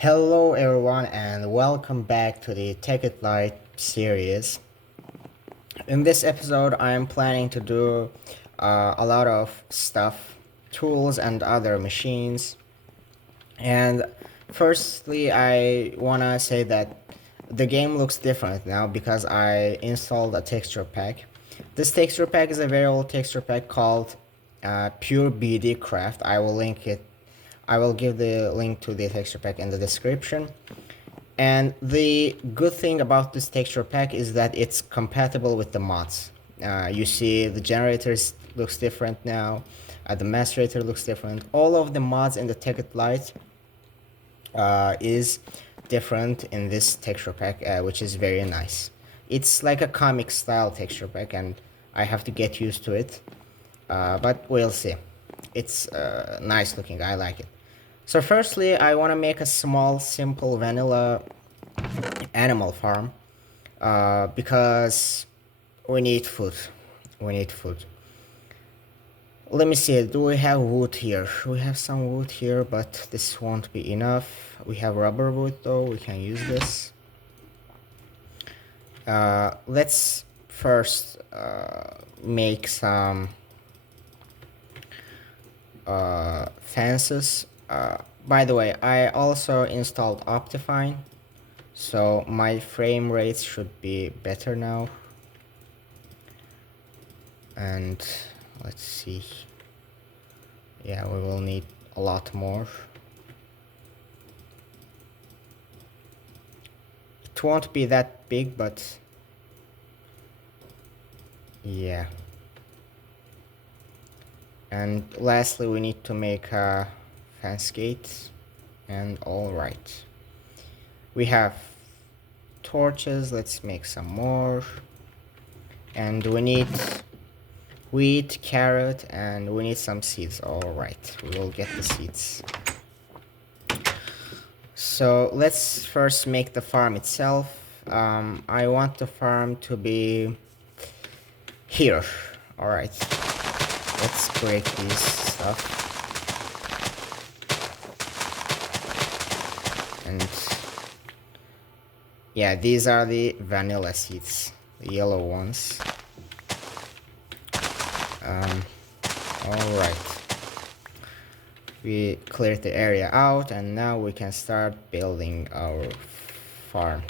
Hello everyone and welcome back to the Tekkit Lite series. In this episode I am planning to do a lot of stuff, tools and other machines. And firstly I wanna say that the game looks different now because I installed a texture pack. This texture pack is a very old texture pack called Pure BD Craft. I will give the link to the texture pack in the description. And the good thing about this texture pack is that it's compatible with the mods. You see the generators looks different now. The macerator looks different. All of the mods in the Tekkit Lite is different in this texture pack, which is very nice. It's like a comic style texture pack and I have to get used to it. But we'll see. It's nice looking, I like it. So firstly, I want to make a small, simple vanilla animal farm because we need food. We need food. Let me see, do we have wood here? We have some wood here, but this won't be enough. We have rubber wood though, we can use this. Let's first make some fences. By the way, I also installed Optifine, so my frame rates should be better now. And let's see. Yeah, we will need a lot more. It won't be that big, but yeah. And lastly, we need to make a fence gate. And all right, we have torches. Let's make some more. And we need wheat, carrot, and we need some seeds. All right, we will get the seeds. So let's first make the farm itself. I want the farm to be here. All right, let's break these stuff. And yeah, these are the vanilla seeds, the yellow ones. All right, we cleared the area out and now we can start building our farm.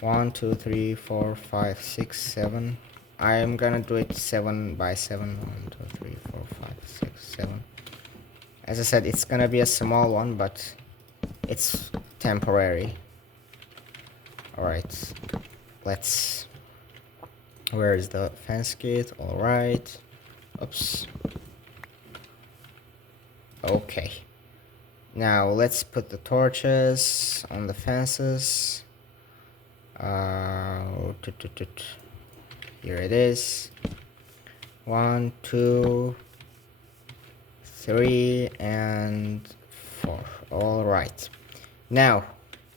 1 2 3 4 5 6 7. I am gonna do it 7 by 7. 1 2 3 4 5 6 7. As I said, it's gonna be a small one, but it's temporary. All right, let's, where is the fence gate? All right, oops. Okay, now let's put the torches on the fences. Here it is. 1 2 3 and 4. All right, now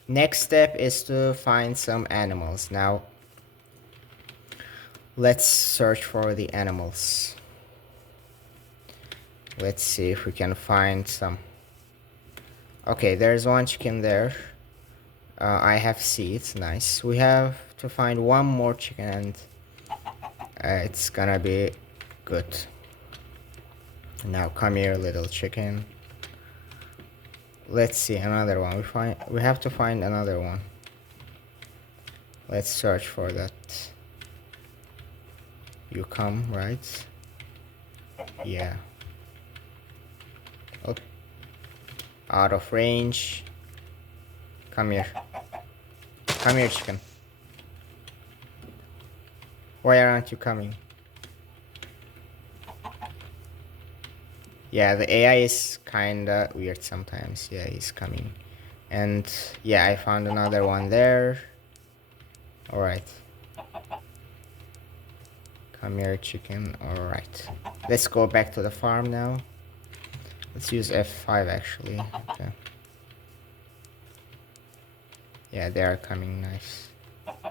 next step is to find some animals. Now let's search for the animals. Let's see if we can find some. Okay, there's one chicken there. I have seeds, nice. We have to find one more chicken and it's gonna be good. Now come here, little chicken. Let's see, another one. We have to find another one. Let's search for that. You come, right? Yeah. Oh. Out of range. Come here. Come here, chicken. Why aren't you coming? Yeah, the AI is kinda weird sometimes. Yeah, he's coming. And yeah, I found another one there. Alright. Come here, chicken. Alright. Let's go back to the farm now. Let's use F5 actually. Okay. Yeah, they are coming, nice.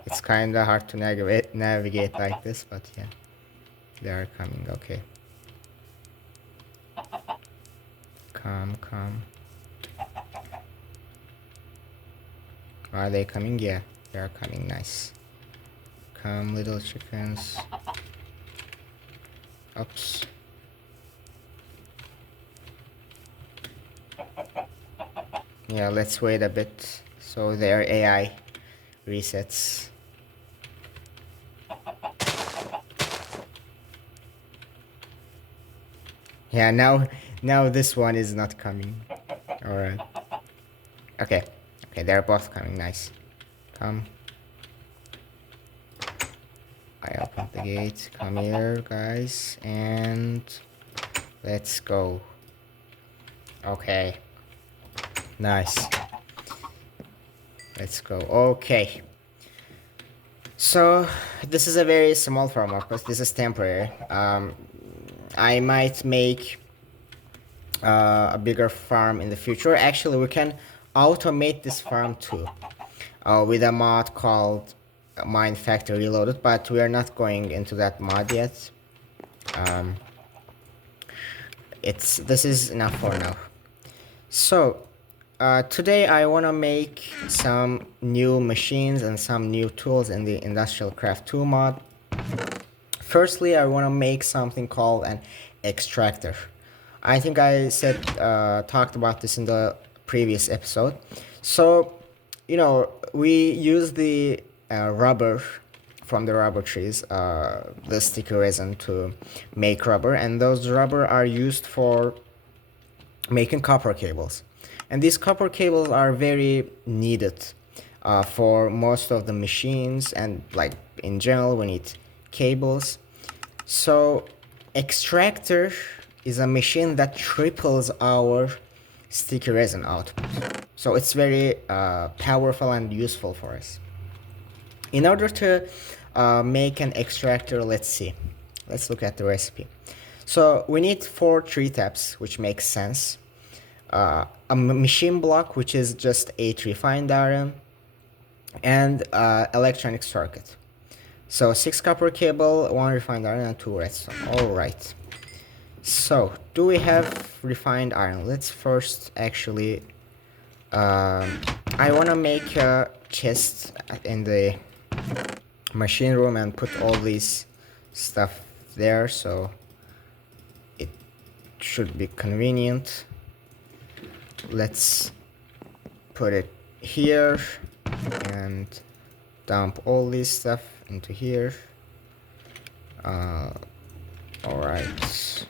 It's kinda hard to navigate like this, but yeah. They are coming, okay. Come. Are they coming? Yeah, they are coming. Nice. Come, little chickens. Oops. Yeah, let's wait a bit so their AI resets. Yeah, now this one is not coming. Alright. Okay. Okay, they're both coming. Nice. Come. I opened the gate. Come here, guys. And let's go. Okay. Nice. Let's go. Okay. So this is a very small farm, of course. This is temporary. I might make a bigger farm in the future. Actually, we can automate this farm too, with a mod called Mine Factory Reloaded, but we are not going into that mod yet. This is enough for now. So today I want to make some new machines and some new tools in the Industrial Craft 2 mod. Firstly, I want to make something called an extractor. I think I talked about this in the previous episode. So, we use the rubber from the rubber trees, the sticky resin to make rubber, and those rubber are used for making copper cables. And these copper cables are very needed for most of the machines, and like in general we need cables. So extractor is a machine that triples our sticky resin output. So it's very powerful and useful for us. In order to make an extractor, let's look at the recipe. So we need 4 tree taps, which makes sense. A machine block, which is just 8 refined iron, and electronic circuit. So 6 copper cable, 1 refined iron, and 2 redstone. Alright. So, do we have refined iron? Let's first actually... I wanna make a chest in the machine room and put all these stuff there, so it should be convenient. Let's put it here and dump all this stuff into here. Alright.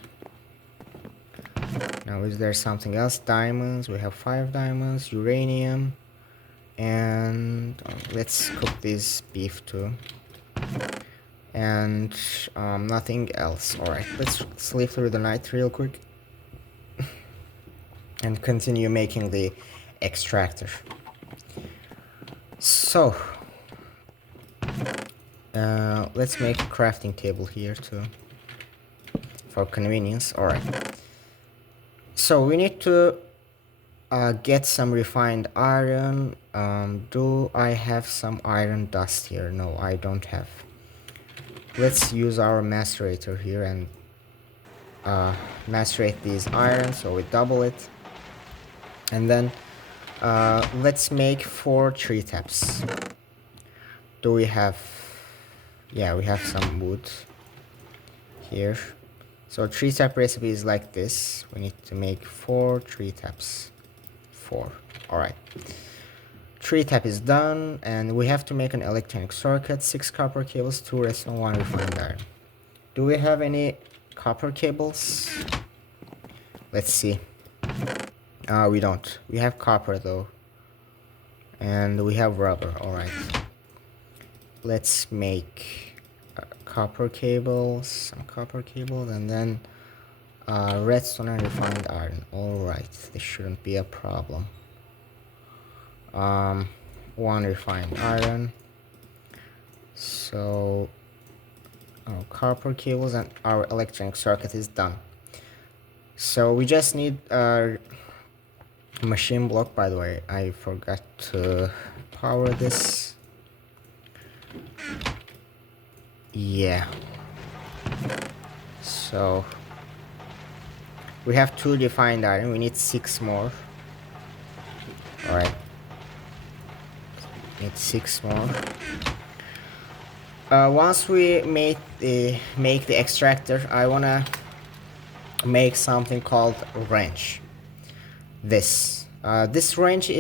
Now, is there something else? Diamonds. We have 5 diamonds, uranium, and let's cook this beef too. And nothing else. Alright, let's sleep through the night real quick and continue making the extractor. So let's make a crafting table here too for convenience. Alright, so we need to get some refined iron. Do I have some iron dust here? No, I don't have. Let's use our macerator here and macerate these iron, so we double it. And then let's make 4 tree taps. Do we have... yeah, we have some wood here. So tree tap recipe is like this. We need to make 4 tree taps. 4. Alright. Tree tap is done, and we have to make an electronic circuit. 6 copper cables, 2 redstone, 1 refined iron. Do we have any copper cables? Let's see. We don't. We have copper though. And we have rubber. Alright. Let's make copper cables, some copper cables, and then redstone and refined iron. Alright, this shouldn't be a problem. 1 refined iron. So our copper cables and our electronic circuit is done. So we just need a machine block. By the way, I forgot to power this. Yeah. So we have 2 refined iron. We need 6 more. Alright. Need 6 more. Once we make the extractor, I wanna make something called wrench. This wrench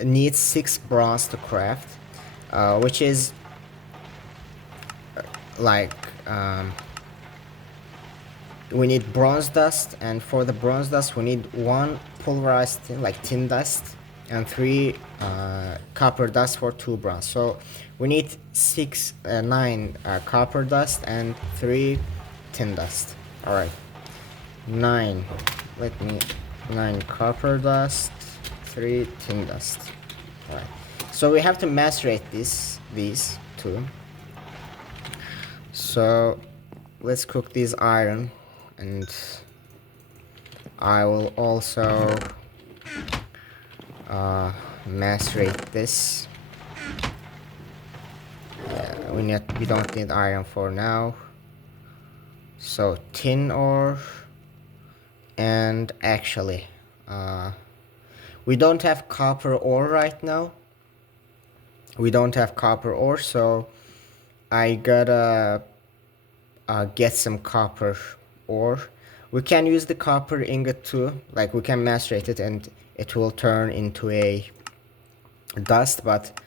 needs 6 bronze to craft, which is like we need bronze dust, and for the bronze dust we need 1 pulverized tin, like tin dust, and 3 copper dust for 2 bronze. So we need 9 copper dust and 3 tin dust. All right, 9. Let me 9 copper dust, 3 tin dust. All right. So we have to macerate these two. So let's cook this iron, and I will also macerate this. We don't need iron for now. So tin ore, and actually we don't have copper ore right now. We don't have copper ore, so I gotta get some copper ore. We can use the copper ingot too, like we can macerate it and it will turn into a dust, but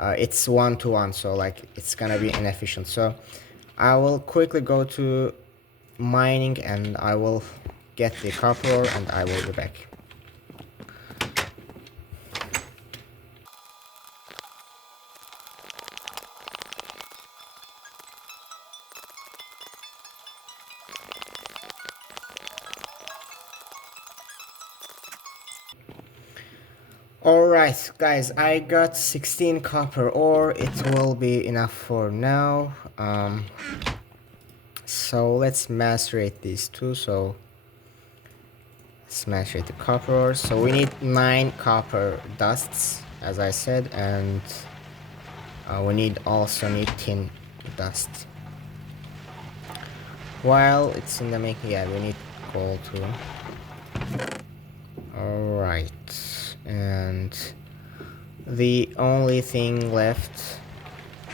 it's 1-to-1, so like it's gonna be inefficient. So I will quickly go to mining and I will get the copper ore and I will be back. Alright guys, I got 16 copper ore. It will be enough for now. So let's macerate these two. So let's macerate the copper ore. So we need 9 copper dusts, as I said, and we also need tin dust. While it's in the making, yeah, we need coal too. Alright, and the only thing left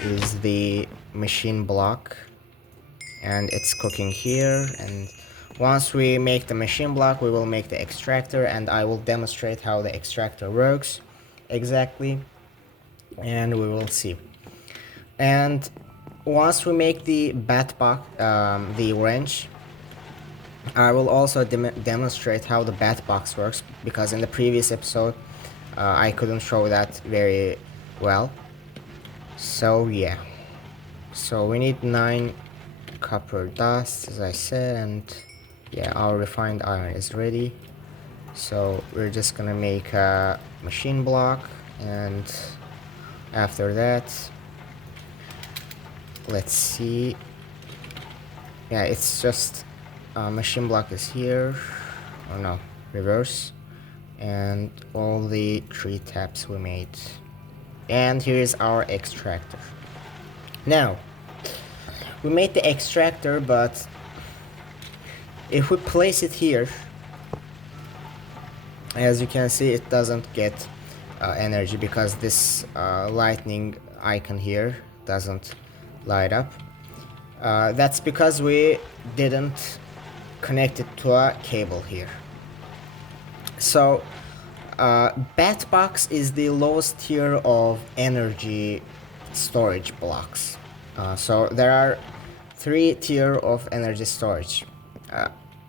is the machine block, and it's cooking here. And once we make the machine block, we will make the extractor, and I will demonstrate how the extractor works exactly, and we will see. And once we make the bat box, the wrench, I will also demonstrate how the bat box works, because in the previous episode I couldn't show that very well. So yeah, so we need 9 copper dust, as I said, and yeah, our refined iron is ready. So we're just gonna make a machine block, and after that, let's see. Yeah, it's just machine block is here, or no, reverse, and all the 3 taps we made, and here's our extractor. Now we made the extractor, but if we place it here, as you can see, it doesn't get energy because this lightning icon here doesn't light up. That's because we didn't connect it to a cable here. So bat box is the lowest tier of energy storage blocks. So there are 3 tier of energy storage.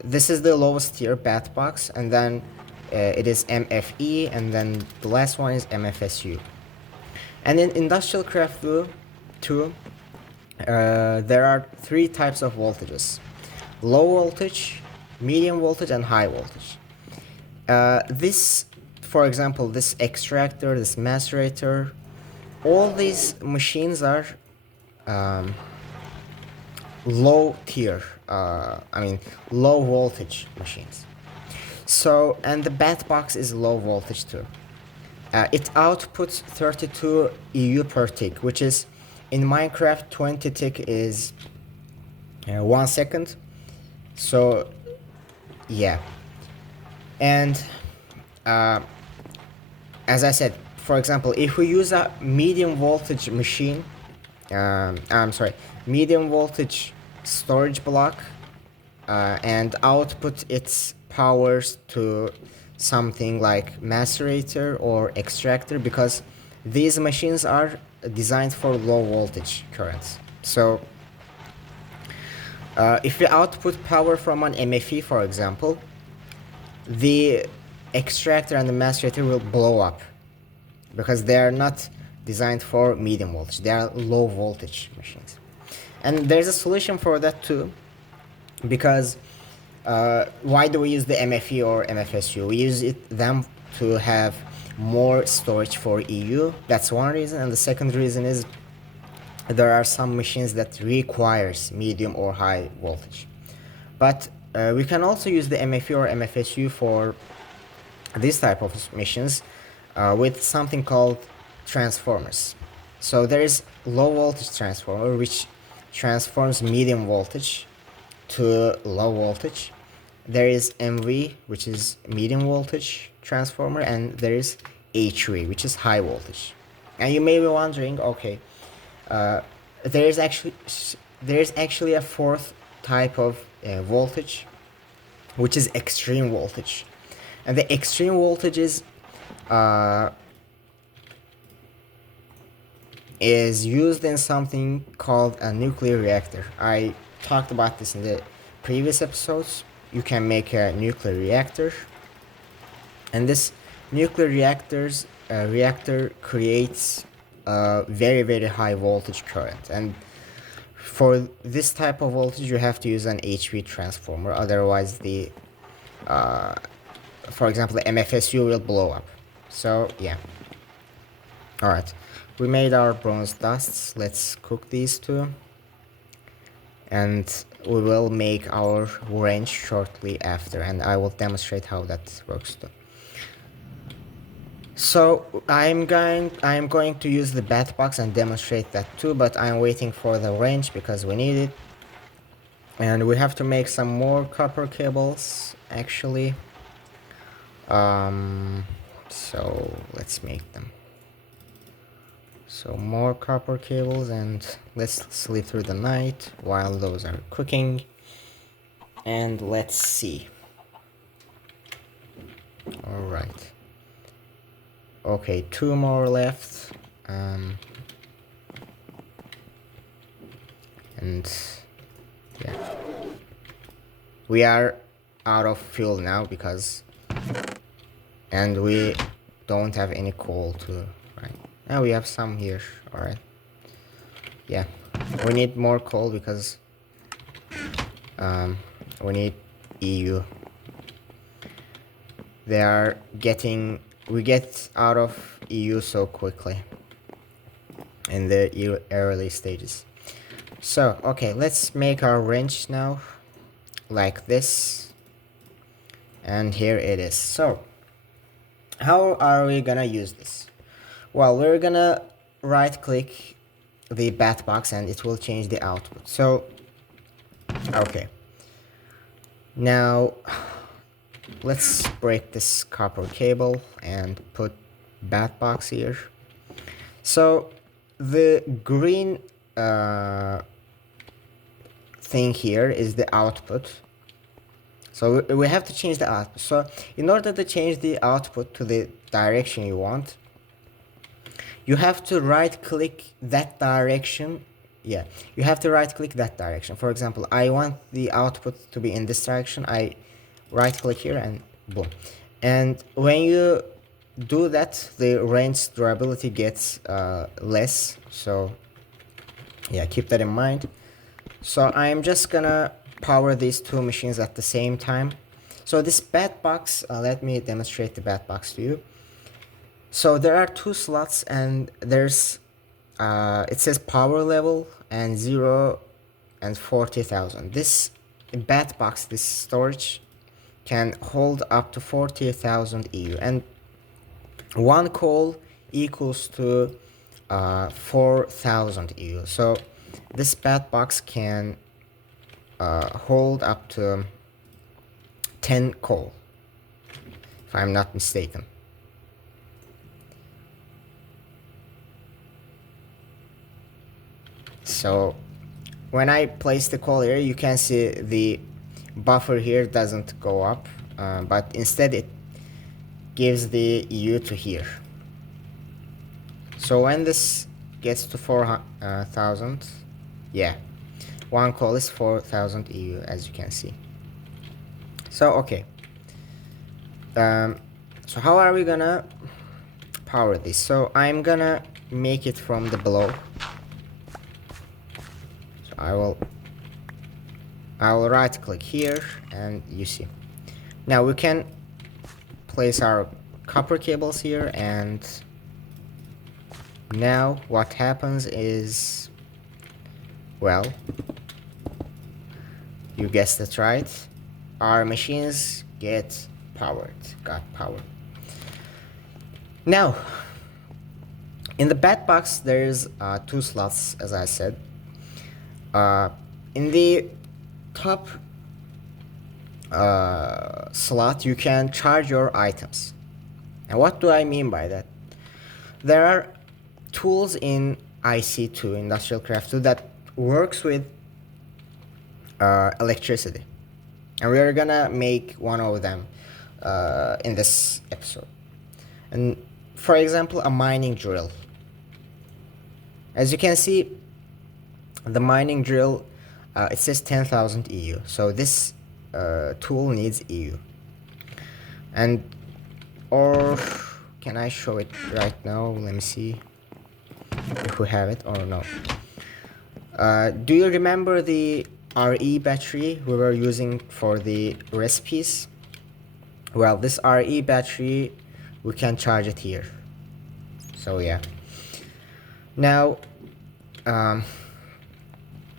This is the lowest tier, bat box, and then it is MFE, and then the last one is MFSU. And in industrial craft 2, there are 3 types of voltages: low voltage, medium voltage, and high voltage. This, for example, this extractor, this macerator, all these machines are low tier, low voltage machines. So, and the bat box is low voltage too. It outputs 32 EU per tick, which is in Minecraft 20 tick is 1 second. So yeah, and as I said, for example, if we use a medium voltage machine, I'm sorry, medium voltage storage block, and output its powers to something like macerator or extractor, because these machines are designed for low voltage currents. So if we output power from an MFE, for example, the extractor and the macerator will blow up because they are not designed for medium voltage. They are low voltage machines. And there's a solution for that too, because why do we use the MFE or MFSU? We use them to have more storage for EU. That's one reason. And the second reason is there are some machines that requires medium or high voltage. But we can also use the MFE or MFSU for this type of machines with something called transformers. So there is low voltage transformer which transforms medium voltage to low voltage. There is MV, which is medium voltage transformer, and there is HV, which is high voltage. And you may be wondering, okay, there is actually a fourth type of voltage, which is extreme voltage, and the extreme voltage is used in something called a nuclear reactor. I talked about this in the previous episodes. You can make a nuclear reactor, and this nuclear reactor creates a very, very high voltage current, and for this type of voltage you have to use an HV transformer, otherwise the for example the MFSU will blow up. So yeah, all right, we made our bronze dusts. Let's cook these two, and we will make our wrench shortly after, and I will demonstrate how that works too. So I'm going to use the bat box and demonstrate that too, but I'm waiting for the wrench because we need it. And we have to make some more copper cables actually. So let's make them. So more copper cables, and let's sleep through the night while those are cooking. And let's see. All right. Okay, 2 more left. And yeah, we are out of fuel now and we don't have any coal to, right? Now we have some here. All right. Yeah, we need more coal because we need EU. We get out of EU so quickly in the early stages. So okay, let's make our wrench now like this, and here it is. So how are we gonna use this? Well, we're gonna right click the bat box and it will change the output. So okay, now let's break this copper cable and put bat box here. So the green thing here is the output. So we have to change the output. So in order to change the output to the direction you want, you have to right click that direction. Yeah, you have to right click that direction. For example, I want the output to be in this direction. I right click here and boom. And when you do that, the wrench durability gets less. So yeah, keep that in mind. So I'm just gonna power these two machines at the same time. So this bat box, let me demonstrate the bat box to you. So there are 2 slots, and there's it says power level and 0 and 40,000. This bat box, this storage, can hold up to 40,000 EU, and 1 coal equals to 4,000 EU. So this bat box can hold up to 10 coal, if I'm not mistaken. So when I place the coal here, you can see the buffer here doesn't go up, but instead it gives the EU to here. So when this gets to 4,000, yeah, one coal is 4,000 EU, as you can see. So okay, so how are we gonna power this? So I'm gonna make it from the below. So I will right click here, and you see. Now we can place our copper cables here, and now what happens is, well, you guessed it right, our machines got powered. Now in the bat box there's 2 slots, as I said. In the top slot you can charge your items. And what do I mean by that? There are tools in IC2, Industrial Craft 2, that works with electricity, and we are gonna make one of them in this episode. And for example, a mining drill. As you can see, the mining drill, it says 10,000 EU, so this tool needs EU. And or can I show it right now? Let me see if we have it or no. Do you remember the RE battery we were using for the recipes? Well, this RE battery, we can charge it here. So yeah. Now,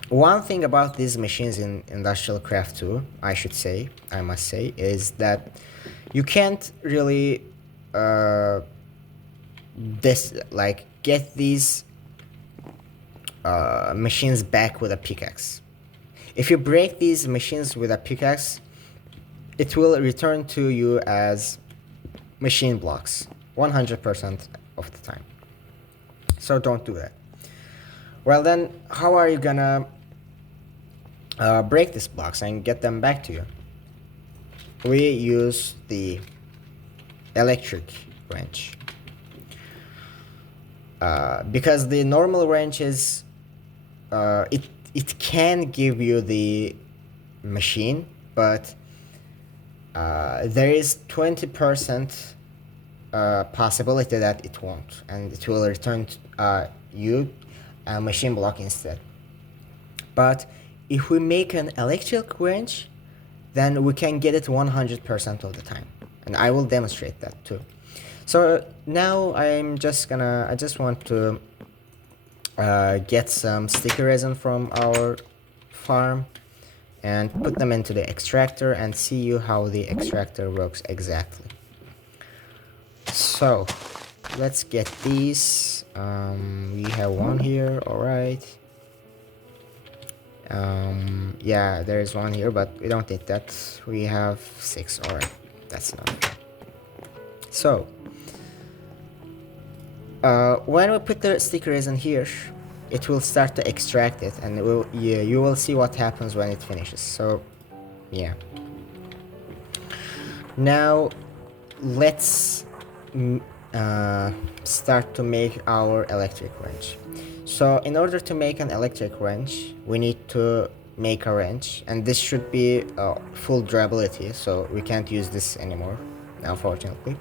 one thing about these machines in Industrial Craft 2, I must say, is that you can't really get these machines back with a pickaxe. If you break these machines with a pickaxe, it will return to you as machine blocks 100% of the time. So don't do that. Well then, how are you gonna break these blocks and get them back to you? We use the electric wrench. Because the normal wrench is it can give you the machine, but there is 20% possibility that it won't, and it will return you a machine block instead. But if we make an electric wrench, then we can get it 100% of the time, and I will demonstrate that too. So now I just want to get some sticky resin from our farm and put them into the extractor and see you how the extractor works exactly. So let's get these. We have one here, alright. Yeah, there is one here, but we don't need that. We have 6, alright, that's enough. So when we put the sticky resin here, it will start to extract it, and you will see what happens when it finishes. So yeah, now let's start to make our electric wrench. So in order to make an electric wrench, we need to make a wrench, and this should be full durability, so we can't use this anymore, unfortunately.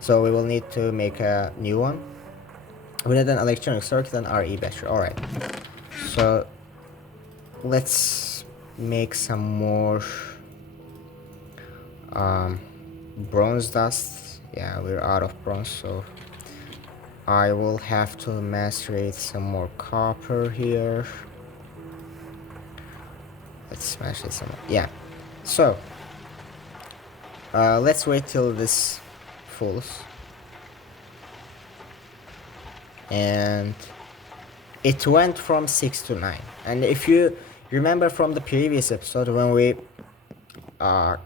So we will need to make a new one. We need an electronic circuit and RE battery. Alright, so let's make some more bronze dust. Yeah, we're out of bronze, so I will have to macerate some more copper here. Let's smash it some more. Yeah, so let's wait till this fulls. And it went from 6 to 9. And if you remember from the previous episode, when we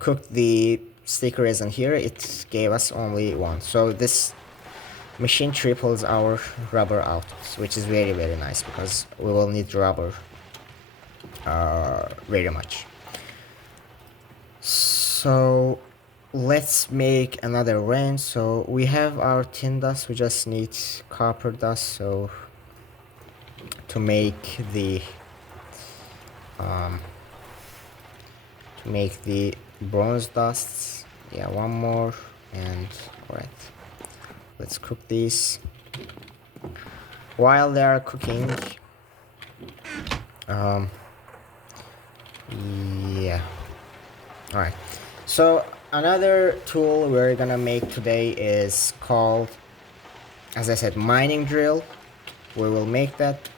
cooked the sticky resin here, it gave us only 1. So this machine triples our rubber outputs, which is very very nice because we will need rubber very much. So let's make another wrench. So we have our tin dust, we just need copper dust. So to make the bronze dusts, yeah, one more. And all right, let's cook these. While they are cooking, yeah, all right, so another tool we're gonna make today is called, as I said, mining drill. We will make that.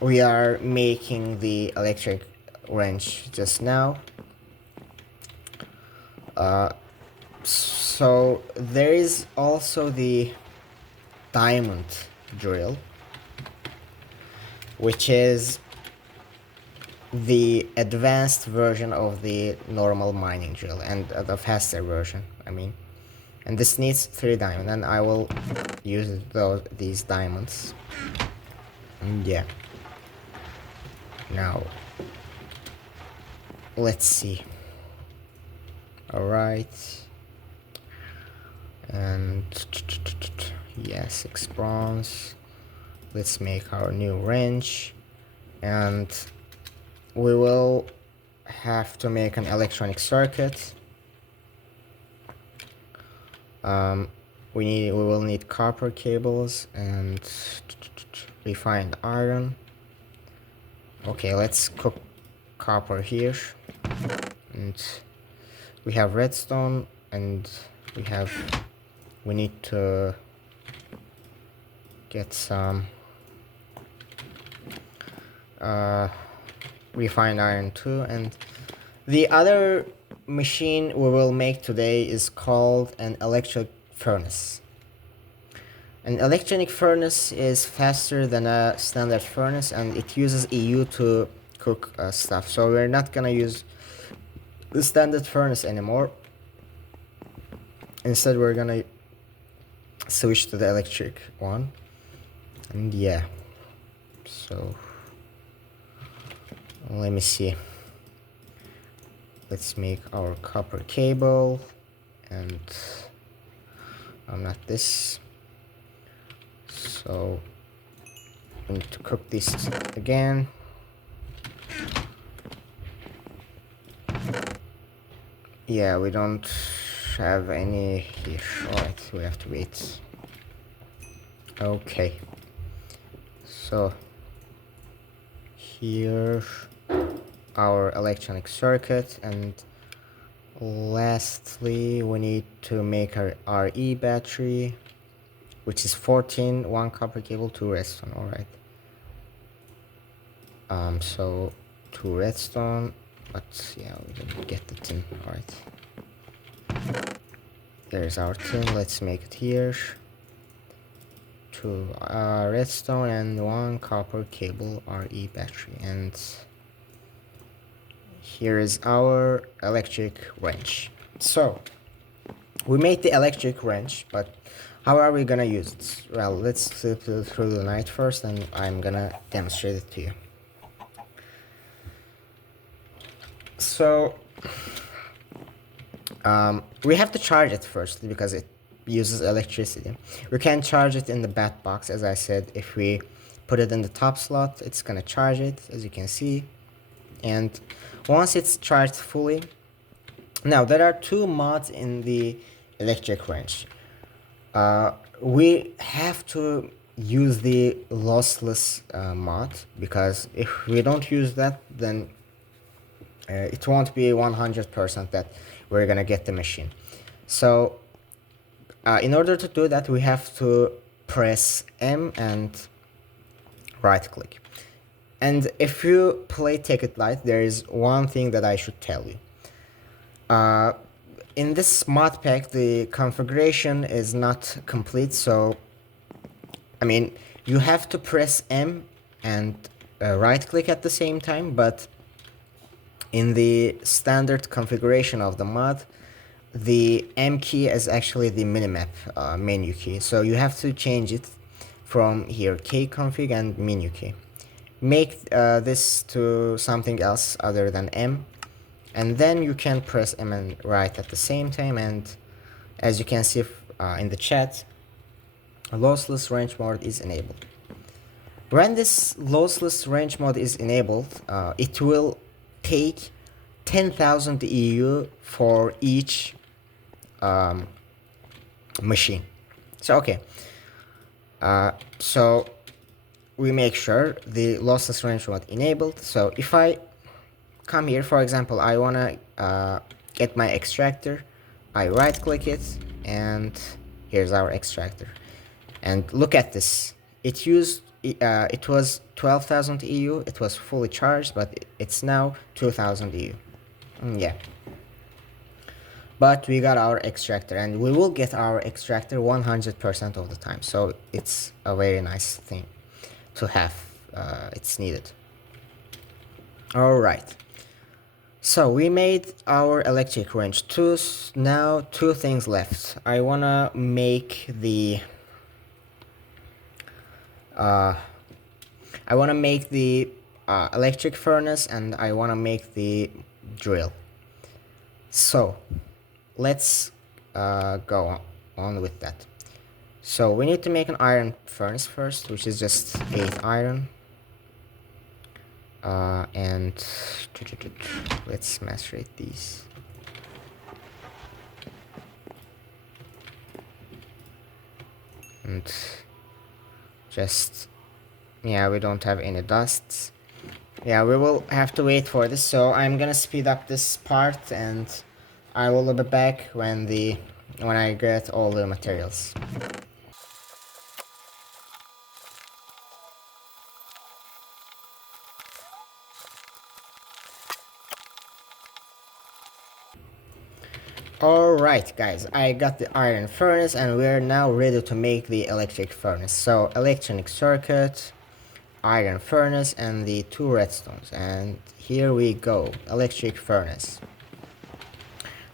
We are making the electric wrench just now. So there is also the diamond drill, which is the advanced version of the normal mining drill, and the faster version, I mean. And this needs 3 diamonds, and I will use these diamonds. And yeah. Now, let's see. Alright. And yeah, 6 bronze. Let's make our new wrench. And we will have to make an electronic circuit. We will need copper cables and refined iron. Okay, let's cook copper here. And we have redstone, and we need to get some refined iron too. And the other machine we will make today is called an electric furnace. An electronic furnace is faster than a standard furnace, and it uses EU to cook stuff. So we're not gonna use the standard furnace anymore. Instead, we're gonna switch to the electric one. And yeah, so let me see. Let's make our copper cable, and not this. So we need to cook this again. Yeah, we don't have any here. Alright, we have to wait. Okay. So here our electronic circuit, and lastly we need to make our RE battery, which is 14, 1 copper cable, 2 redstone. Alright. So 2 redstone, but yeah, we didn't get the tin. Alright. There's our tin. Let's make it here. 2 redstone and 1 copper cable RE battery. And here is our electric wrench. So we made the electric wrench, but how are we gonna use it? Well, let's flip through the night first, and I'm gonna demonstrate it to you. So we have to charge it first because it uses electricity. We can charge it in the bat box, as I said. If we put it in the top slot, it's gonna charge it, as you can see. And once it's charged fully, now there are 2 mods in the electric wrench. We have to use the lossless mod, because if we don't use that, then it won't be 100% that we're gonna get the machine. So in order to do that, we have to press M and right click. And if you play Tekkit Lite, there is one thing that I should tell you. In this mod pack, the configuration is not complete, so I mean, you have to press M and right click at the same time, but in the standard configuration of the mod, the M key is actually the minimap menu key. So you have to change it from here, kconfig and menu key. Make this to something else other than M, and then you can press M and right at the same time. And as you can see in the chat, lossless range mode is enabled. When this lossless range mode is enabled, it will take 10,000 EU for each machine. So okay, so we make sure the lossless range mode enabled. So if I come here, for example, I wanna get my extractor, I right click it, and here's our extractor. And look at this, it was 12,000 EU, it was fully charged, but it's now 2,000 EU. Yeah. But we got our extractor, and we will get our extractor 100% of the time. So it's a very nice thing to have. It's needed. All right. So we made our electric wrench. Now two things left. I wanna make the electric furnace, and I wanna make the drill. So let's go on with that. So we need to make an iron furnace first, which is just 8 iron. And let's macerate these. And just, yeah, we don't have any dusts. Yeah, we will have to wait for this, so I'm gonna speed up this part, and I will be back when I get all the materials. Alright guys, I got the iron furnace, and we're now ready to make the electric furnace. So electronic circuit, iron furnace, and the 2 redstones, and here we go. Electric furnace.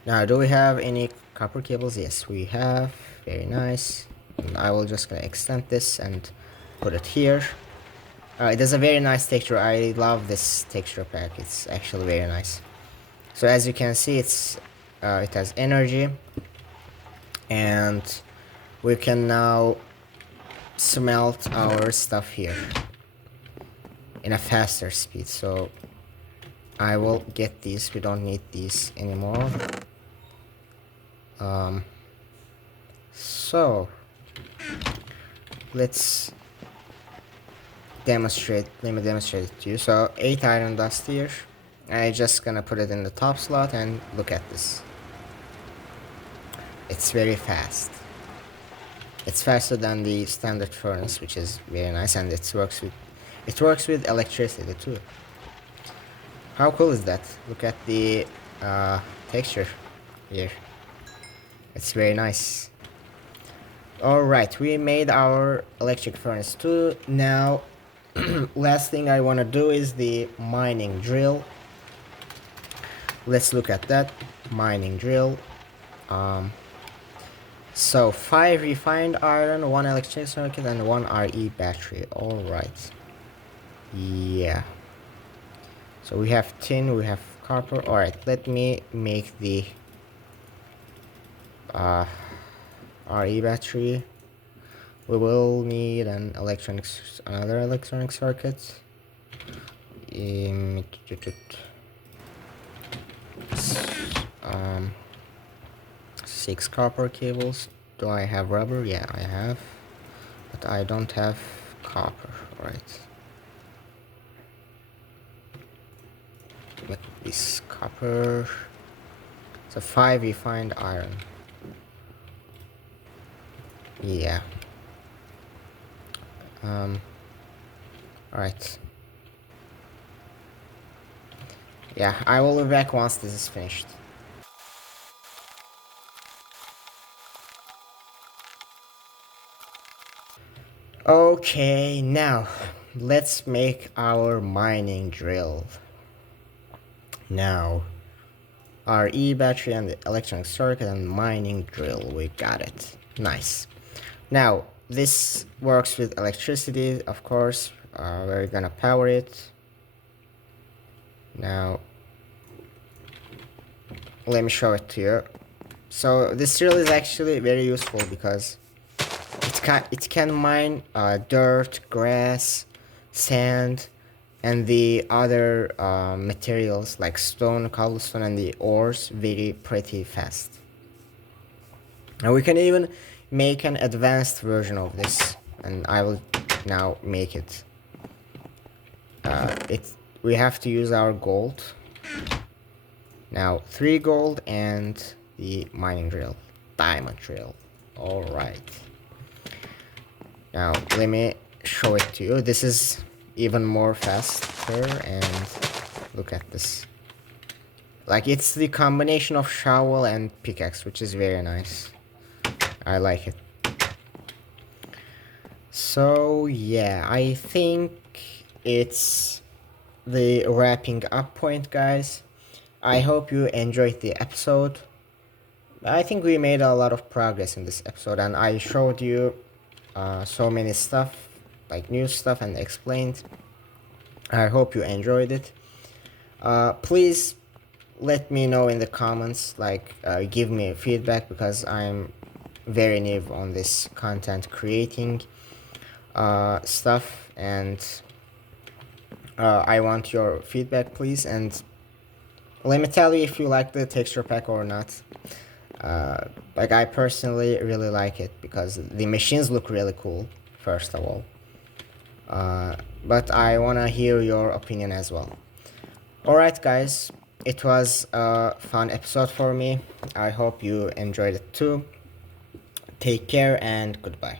Now, do we have any copper cables? Yes, we have. Very nice. And I will just gonna extend this and put it here. It has a very nice texture. I love this texture pack. It's actually very nice. So as you can see, it has energy, and we can now smelt our stuff here in a faster speed. So I will get these. We don't need these anymore. So let's demonstrate. Let me demonstrate it to you. So 8 iron dust here. I'm just gonna put it in the top slot, and look at this. It's very fast. It's faster than the standard furnace, which is very nice, and it works with electricity too. How cool is that? Look at the texture here. It's very nice. Alright, we made our electric furnace too. Now, last thing I want to do is the mining drill. Let's look at that. Mining drill. So 5 refined iron, 1 electric circuit, and 1 RE battery. Alright. Yeah. So we have tin, we have copper. Alright, let me make the RE battery. We will need another electronic circuit. 6 copper cables. Do I have rubber? Yeah, I have, but I don't have copper. Right. Make this copper. So 5 refined iron. Yeah. Alright. Yeah, I will be back once this is finished. Okay, now let's make our mining drill. Now, RE battery and the electronic circuit and mining drill. We got it. Nice. Now this works with electricity, of course. We're gonna power it. Now let me show it to you. So this drill is actually very useful because it can mine dirt, grass, sand, and the other materials like stone, cobblestone, and the ores very pretty fast. And we can even make an advanced version of this, and I will now make it. We have to use our gold. Now 3 gold and the mining drill, diamond drill. All right. Now let me show it to you. This is even more faster, and look at this. Like, it's the combination of shovel and pickaxe, which is very nice. I like it. So yeah, I think it's the wrapping up point, guys. I hope you enjoyed the episode. I think we made a lot of progress in this episode, and I showed you so many stuff, like new stuff, and explained. I hope you enjoyed it. Please let me know in the comments, like give me feedback, because I'm very new on this content creating stuff, and I want your feedback, please. And let me tell you if you like the texture pack or not. Like, I personally really like it because the machines look really cool, first of all. But I want to hear your opinion as well. Alright guys, it was a fun episode for me. I hope you enjoyed it too. Take care and goodbye.